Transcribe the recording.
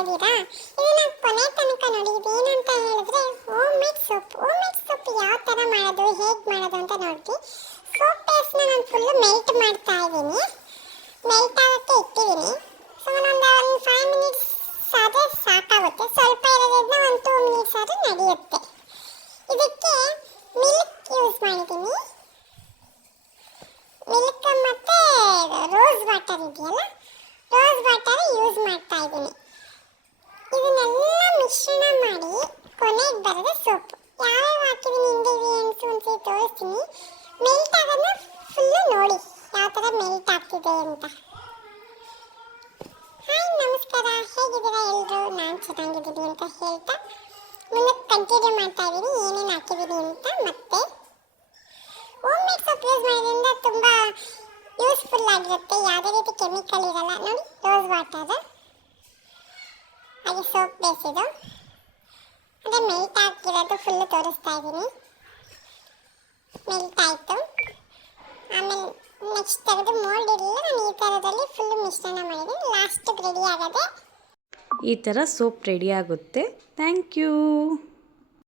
ಇದ್ದೀರಾ? ಇದನ್ನ ಕೊನೆ ತನಕ ನೋಡಿ. ಇದೇನಂತ ಹೇಳಿದ್ರೆ home made soap. Home made soap ಯಾವ ಥರ ಮಾಡೋದು, ಹೇಗೆ ಮಾಡೋದು ಅಂತ ನೋಡ್ತೀವಿ. ಸೋಪ್ ಪೇಸ್ಟ್ನ ನಾನು ಫುಲ್ಲು ಮೆಲ್ಟ್ ಮಾಡ್ತಾ ಇದ್ದೀನಿ. ಮೆಲ್ಟ್ ಆಗೋಕ್ಕೆ ಇಟ್ಟಿದ್ದೀನಿ. ಸೊ ಒಂದು 5 ಮಿನಿಟ್ಸ್ ಆದರೆ ಸಾಕಾಗುತ್ತೆ. ಸ್ವಲ್ಪ ಇರೋದ್ರಿಂದ ಒಂದು 2 ಮಿನಿಟ್ಸ್ ಆದರೂ ನಡೆಯುತ್ತೆ. ಇದಕ್ಕೆ ಮಿಲ್ಕ್ ಯೂಸ್ ಮಾಡಿದ್ದೀನಿ. ಮಿಲ್ಕ್ ಮತ್ತು ರೋಸ್ ವಾಟರ್ ಇದೆಯಲ್ಲ, ರೋಸ್ ವಾಟರ್ ಯೂಸ್ ಮಾಡ್ತಾ ಇದ್ದೀನಿ. ಇದನ್ನೆಲ್ಲ ಮಿಶ್ರಣ ಮಾಡಿ ಕೊನೆಗೆ ಬರೋದು ಸೋಪ್. ಯಾವ್ಯಾವ ಹಾಕಿದ್ದೀನಿ ಇಂಗ್ರೀಡಿಯೆಂಟ್ಸ್ ಒಂದ್ಸರಿ ತೋರಿಸ್ತೀನಿ. ಮೆಲ್ಟ್ ಆಗೋದನ್ನ ಫುಲ್ಲು ನೋಡಿ ಯಾವ ಥರ ಮೆಲ್ಟ್ ಆಗ್ತಿದೆ ಅಂತ. ಹಾಯ್, ನಮಸ್ಕಾರ, ಹೇಗಿದ್ದೀರಾ ಎಲ್ಲರೂ? ನಾನು ಚೆನ್ನಾಗಿದ್ದೀನಿ ಅಂತ ಹೇಳ್ತಾ ಮುಂದಕ್ಕೆ ಕಂಟಿನ್ಯೂ ಮಾಡ್ತಾ ಇದ್ದೀನಿ ಏನೇನು ಹಾಕಿದ್ದೀನಿ ಅಂತ. ಮತ್ತೆ ಹೋಮ್ ಮೇಡ್ ಸೋಪ್ ಯೂಸ್ ಮಾಡೋದ್ರಿಂದ ತುಂಬ ಯೂಸ್ಫುಲ್ ಆಗಿರುತ್ತೆ. ಯಾವುದೇ ರೀತಿ ಕೆಮಿಕಲ್ ಇರಲ್ಲ. ನೋಡಿ, ರೋಸ್ ವಾಟರ್ ಹಾಗೆ ಸೋಪ್ ಬೇಸ್ ಇದು. ಅದೇ ಮೆಲ್ಟ್ ಆಗಿರೋದು ಫುಲ್ಲು ತೋರಿಸ್ತಾ ಇದ್ದೀನಿ. ಮೆಲ್ಟ್ ಆಯಿತು. ಆಮೇಲೆ ನೆಕ್ಸ್ಟ್ ತೆಗೆದು ಮೋಲ್ಡ್ ಇರಲಿಲ್ಲ, ನಾನು ಈ ಥರದಲ್ಲಿ ಫುಲ್ಲು ಮಿಶ್ರಣ ಮಾಡಿದ್ದೀನಿ. ಲಾಸ್ಟಿಗೆ ರೆಡಿ ಆಗೋದೆ ಈ ಥರ ಸೋಪ್ ರೆಡಿ ಆಗುತ್ತೆ. Thank you.